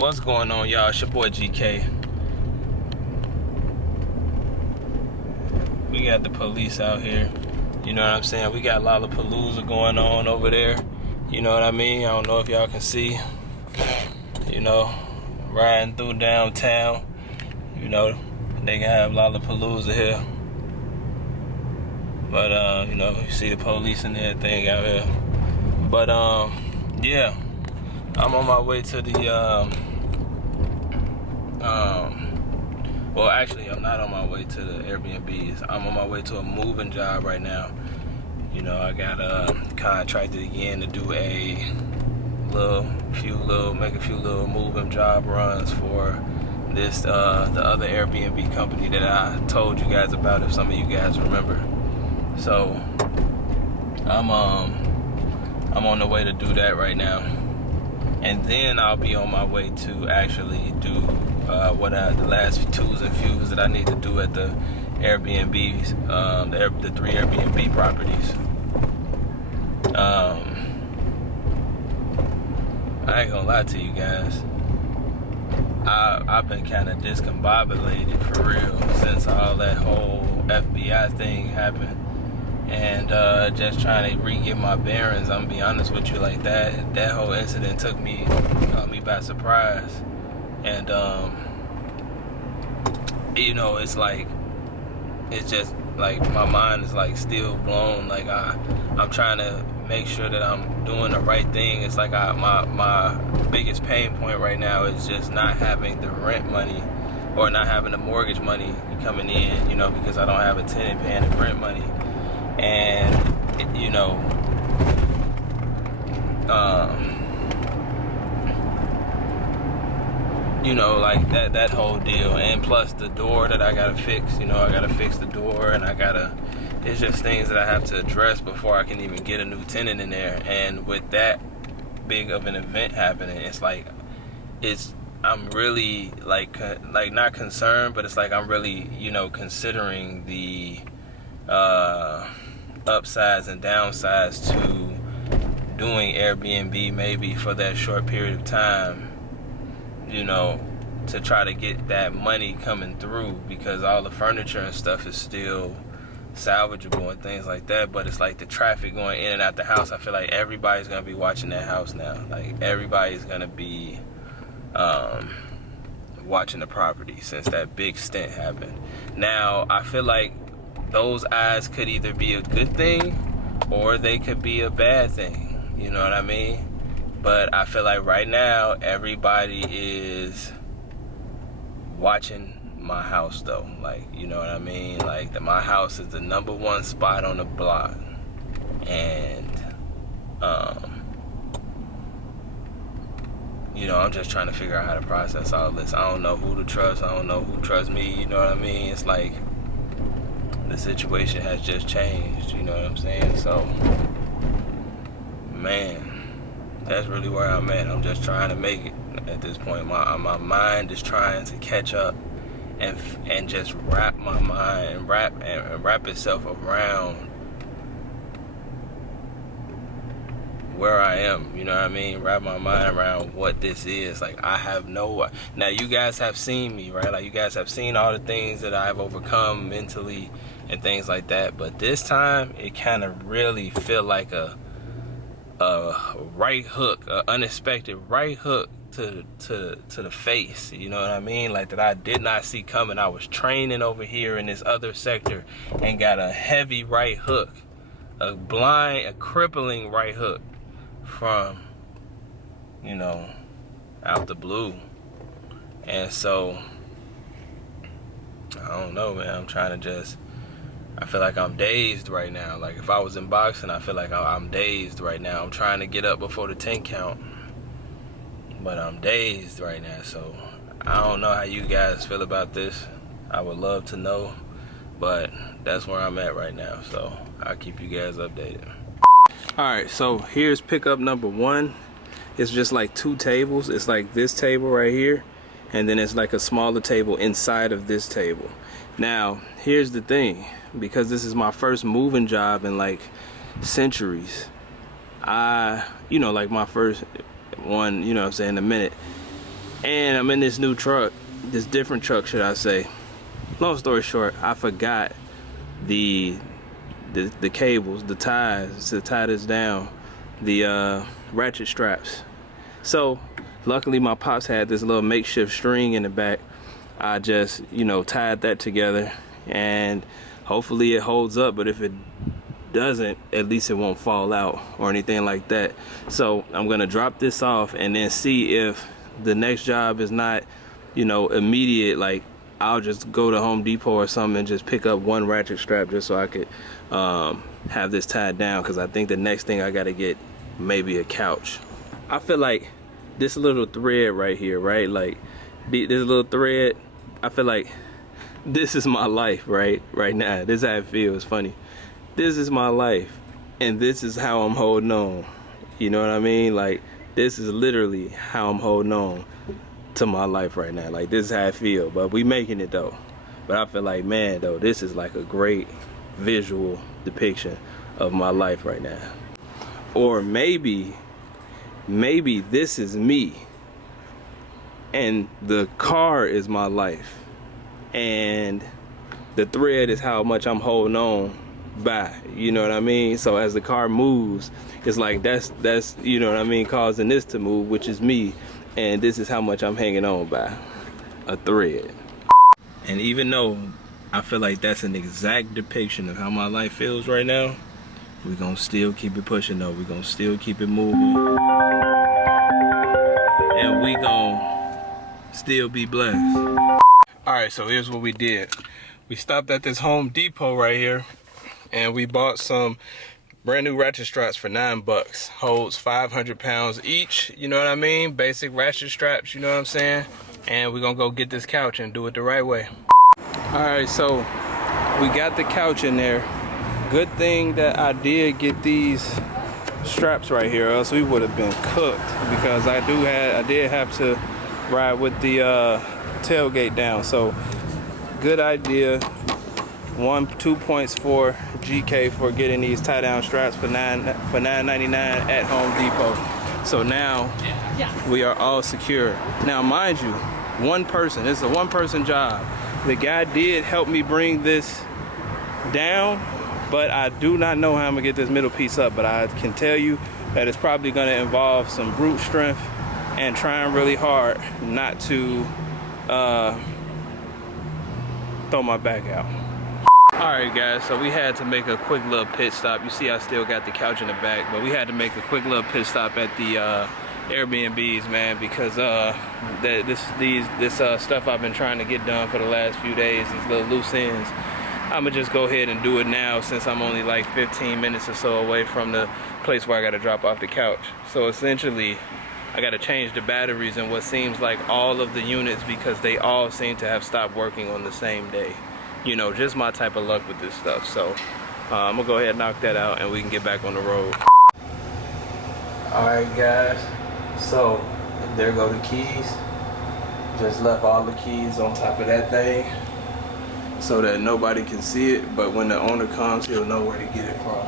What's going on, y'all? It's your boy GK. We got the police out here. You know what I'm saying? We got Lollapalooza going on over there. You know what I mean? I don't know if y'all can see. You know, riding through downtown. You know, they can have Lollapalooza here. But, you know, you see the police and everything out here. But, yeah. I'm on my way to the, well, actually, I'm not on my way to the Airbnbs. I'm on my way to a moving job right now. You know, I got contracted again to do make a few little moving job runs for this, the other Airbnb company that I told you guys about, if some of you guys remember. So, I'm on the way to do that right now. And then I'll be on my way to actually do the last twos and fews that I need to do at the Airbnbs, the 3 Airbnb properties. I ain't gonna lie to you guys. I've been kind of discombobulated for real since all that whole FBI thing happened. And just trying to re-get my bearings. I'm gonna be honest with you, like that whole incident caught me by surprise. And you know, it's just like my mind is like still blown. Like I'm trying to make sure that I'm doing the right thing. It's like my biggest pain point right now is just not having the rent money or not having the mortgage money coming in, you know, because I don't have a tenant paying the rent money. And you know, like that whole deal, and plus the door that I gotta fix. You know, I gotta fix the door, and it's just things that I have to address before I can even get a new tenant in there. And with that big of an event happening, I'm really like not concerned, but it's like I'm really, you know, considering the upsides and downsides to doing Airbnb maybe for that short period of time, you know, to try to get that money coming through, because all the furniture and stuff is still salvageable and things like that. But it's like the traffic going in and out the house, I feel like everybody's gonna be watching that house now. Like everybody's gonna be watching the property since that big stint happened. Now I feel like those eyes could either be a good thing or they could be a bad thing. You know what I mean? But I feel like right now everybody is watching my house though. Like, you know what I mean? Like my house is the #1 spot on the block. And you know, I'm just trying to figure out how to process all this. I don't know who to trust. I don't know who trusts me. You know what I mean? It's like the situation has just changed, you know what I'm saying? So, man, that's really where I'm at. I'm just trying to make it at this point. My mind is trying to catch up and just wrap my mind and wrap itself around where I am, you know what I mean? Wrap my mind around what this is. Like, I have now you guys have seen me, right? Like, you guys have seen all the things that I've overcome mentally and things like that. But this time, it kind of really feel like a right hook, an unexpected right hook to the face, you know what I mean? Like, that I did not see coming. I was training over here in this other sector and got a heavy right hook, a crippling right hook from, you know, out the blue. And so I don't know, man. I feel like I'm dazed right now. Like, if I was in boxing, I feel like I'm dazed right now. I'm trying to get up before the 10 count, but I'm dazed right now. So I don't know how you guys feel about this. I would love to know, but that's where I'm at right now. So I'll keep you guys updated. All right, so here's pickup number 1. It's just like 2 tables. It's like this table right here, and then it's like a smaller table inside of this table. Now, here's the thing, because this is my first moving job in like centuries. You know, like my first one, you know what I'm saying, in a minute. And I'm in this new truck, this different truck, should I say. Long story short, I forgot the cables, the ties to tie this down, the ratchet straps. So luckily my pops had this little makeshift string in the back. I just, you know, tied that together, and hopefully it holds up, but if it doesn't, at least it won't fall out or anything like that. So I'm gonna drop this off and then see if the next job is not, you know, immediate. Like, I'll just go to Home Depot or something and just pick up one ratchet strap just so I could have this tied down, because I think the next thing I gotta get maybe a couch. I feel like this little thread right here, right? Like this little thread, I feel like this is my life right now. This is how it feels. It's funny. This is my life, and this is how I'm holding on. You know what I mean? Like, this is literally how I'm holding on to my life right now. Like, this is how I feel, but we making it though. But I feel like, man, though, this is like a great visual depiction of my life right now. Or maybe this is me and the car is my life, and the thread is how much I'm holding on by, you know what I mean? So as the car moves, it's like that's you know what I mean, causing this to move, which is me, and this is how much I'm hanging on by, a thread. And even though I feel like that's an exact depiction of how my life feels right now, we're gonna still keep it pushing though. We're gonna still keep it moving, and we gonna still be blessed. All right, so here's what we did. We stopped at this Home Depot right here, and we bought some brand new ratchet straps for $9. Holds 500 pounds each, you know what I mean? Basic ratchet straps, you know what I'm saying? And we're gonna go get this couch and do it the right way. All right, so we got the couch in there. Good thing that I did get these straps right here, else we would have been cooked, because I did have to ride with the tailgate down. So good idea. 2 points for GK for getting these tie down straps for $9.99 at Home Depot. So now we are all secure. Now mind you, one person, it's a one person job. The guy did help me bring this down, but I do not know how I'm gonna get this middle piece up. But I can tell you that it's probably gonna involve some brute strength and trying really hard not to throw my back out. Alright guys, so we had to make a quick little pit stop. You see I still got the couch in the back, but we had to make a quick little pit stop at the Airbnbs, man, because this stuff I've been trying to get done for the last few days, these little loose ends, I'm gonna just go ahead and do it now, since I'm only like 15 minutes or so away from the place where I gotta drop off the couch. So essentially, I gotta change the batteries in what seems like all of the units, because they all seem to have stopped working on the same day. You know, just my type of luck with this stuff. So I'm gonna go ahead and knock that out and we can get back on the road. All right guys, so there go the keys. Just left all the keys on top of that thing so that nobody can see it, but when the owner comes, he'll know where to get it from.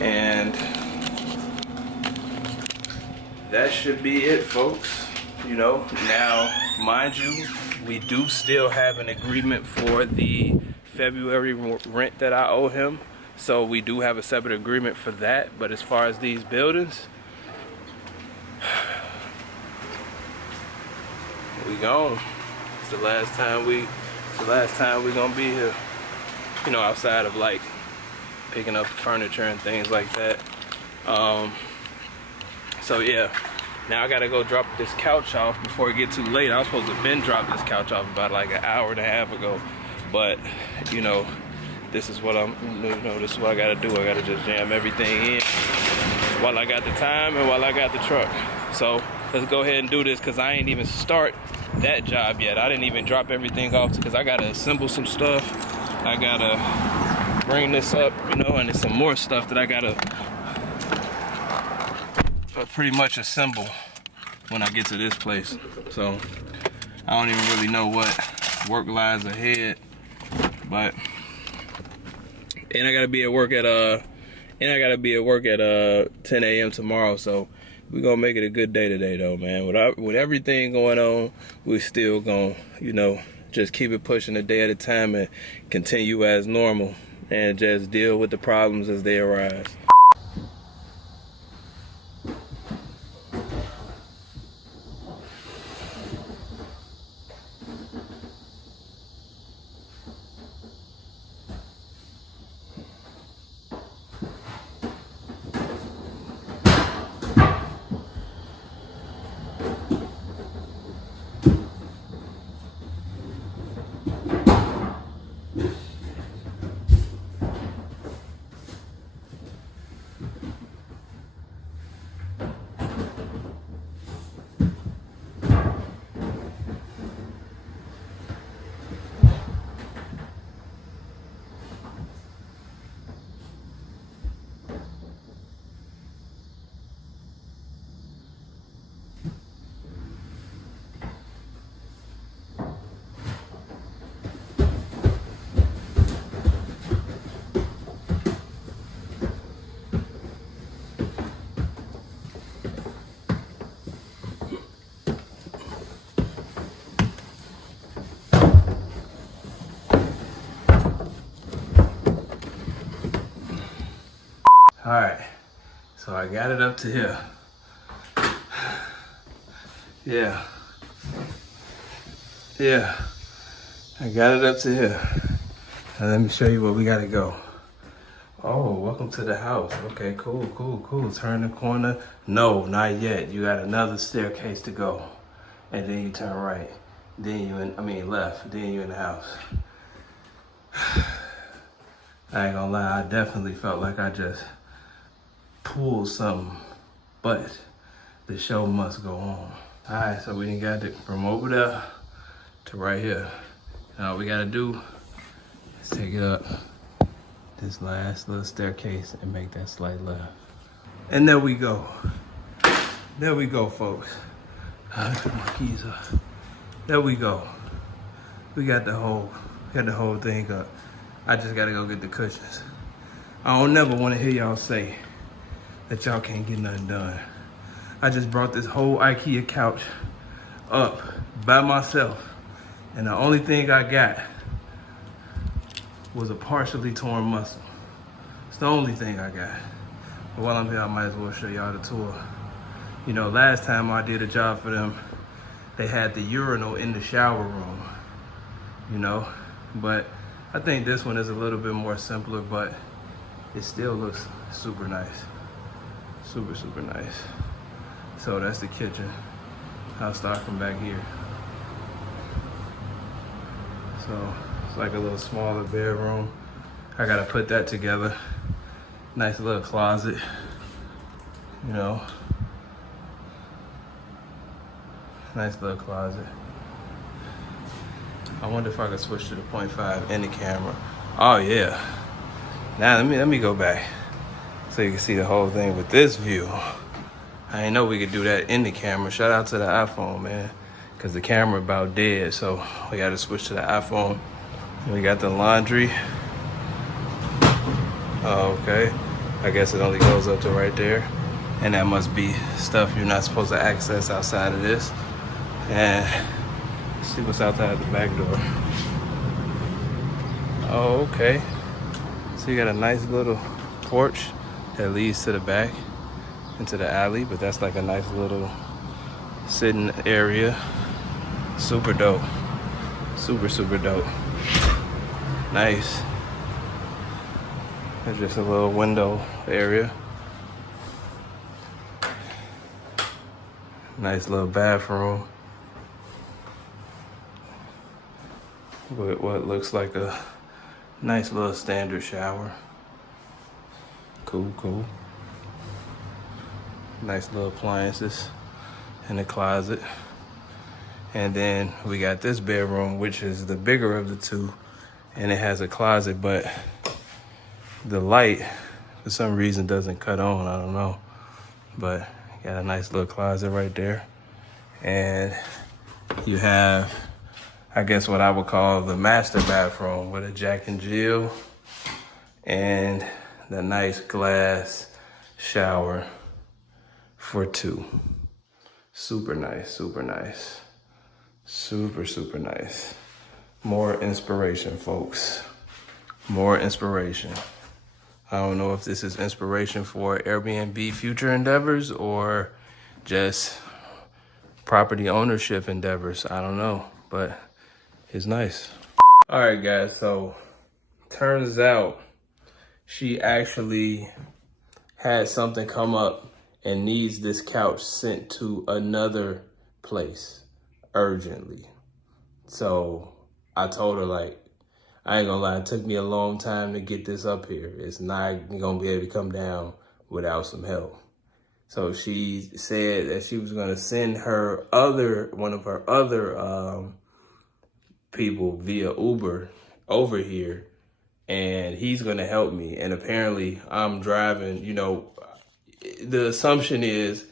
And that should be it, folks. You know, now mind you, we do still have an agreement for the February rent that I owe him, so we do have a separate agreement for that. But as far as these buildings, we gone. It's the last time we gonna be here, you know, outside of like picking up furniture and things like that. So yeah, now I gotta go drop this couch off before it get too late. I was supposed to have been dropped this couch off about like an hour and a half ago, but you know, this is what this is what I gotta do. I gotta just jam everything in while I got the time and while I got the truck. So let's go ahead and do this, because I ain't even start that job yet. I didn't even drop everything off, because I gotta assemble some stuff. I gotta bring this up, you know, and there's some more stuff that I gotta pretty much assemble when I get to this place. So I don't even really know what work lies ahead, but and I gotta be at work at 10 a.m. tomorrow, so we're gonna make it a good day today though, man. With everything going on, we're still gonna, you know, just keep it pushing a day at a time and continue as normal and just deal with the problems as they arise. All right, so I got it up to here. Yeah, I got it up to here. Now let me show you where we gotta go. Oh, welcome to the house. Okay, cool. Turn the corner. No, not yet. You got another staircase to go. And then you turn right. Then left. Then you're in the house. I ain't gonna lie, I definitely felt like I just pulled something, but the show must go on. All right, so we done got it from over there to right here. Now all we gotta do is take it up this last little staircase and make that slight left. And there we go. There we go, folks. Put my keys up. There we go. We got the whole thing up. I just gotta go get the cushions. I don't never wanna hear y'all say that y'all can't get nothing done. I just brought this whole IKEA couch up by myself, and the only thing I got was a partially torn muscle. It's the only thing I got. But while I'm here, I might as well show y'all the tour. You know, last time I did a job for them, they had the urinal in the shower room, you know? But I think this one is a little bit more simpler, but it still looks super nice. Super nice. So that's the kitchen. I'll start from back here. So it's like a little smaller bedroom. I gotta put that together. Nice little closet, you know. Nice little closet. I wonder if I could switch to the 0.5 in the camera. Oh yeah. Now let me go back so you can see the whole thing with this view. I didn't know we could do that in the camera. Shout out to the iPhone, man, because the camera about dead, so we got to switch to the iPhone. And we got the laundry. Oh, okay. I guess it only goes up to right there, and that must be stuff you're not supposed to access outside of this. And let's see what's outside the back door. Oh, okay. So you got a nice little porch that leads to the back into the alley, but that's like a nice little sitting area. Super dope. Super dope. Nice. There's just a little window area. Nice little bathroom with what looks like a nice little standard shower. Cool. Nice little appliances in the closet. And then we got this bedroom, which is the bigger of the two, and it has a closet, but the light for some reason doesn't cut on. I don't know, but got a nice little closet right there. And you have, I guess, what I would call the master bathroom with a Jack and Jill and the nice glass shower for 2. Super nice, super nice. Super, super nice. More inspiration, folks. More inspiration. I don't know if this is inspiration for Airbnb future endeavors or just property ownership endeavors. I don't know, but it's nice. All right, guys, so turns out she actually had something come up and needs this couch sent to another place urgently. So I told her, like, I ain't gonna lie, it took me a long time to get this up here. It's not gonna be able to come down without some help. So she said that she was gonna send one of her other people via Uber over here, and he's gonna help me. And apparently I'm driving, you know, the assumption is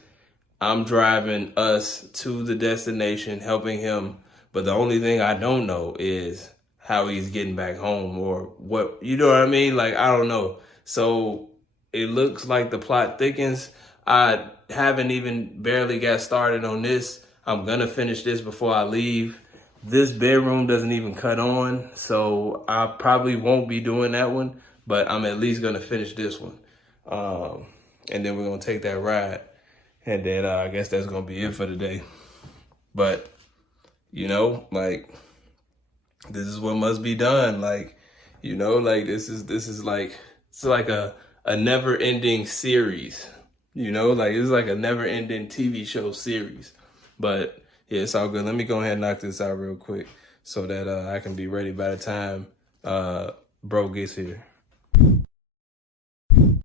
I'm driving us to the destination, helping him. But the only thing I don't know is how he's getting back home or what, you know what I mean? Like, I don't know. So it looks like the plot thickens. I haven't even barely got started on this. I'm gonna finish this before I leave. This bedroom doesn't even cut on, so I probably won't be doing that one, but I'm at least gonna finish this one. And then we're gonna take that ride. And then I guess that's gonna be it for today. But, you know, like, this is what must be done. Like, you know, like this is like, it's like a never ending series, you know, like it's like a never ending TV show series. But yeah, it's all good. Let me go ahead and knock this out real quick so that I can be ready by the time bro gets here.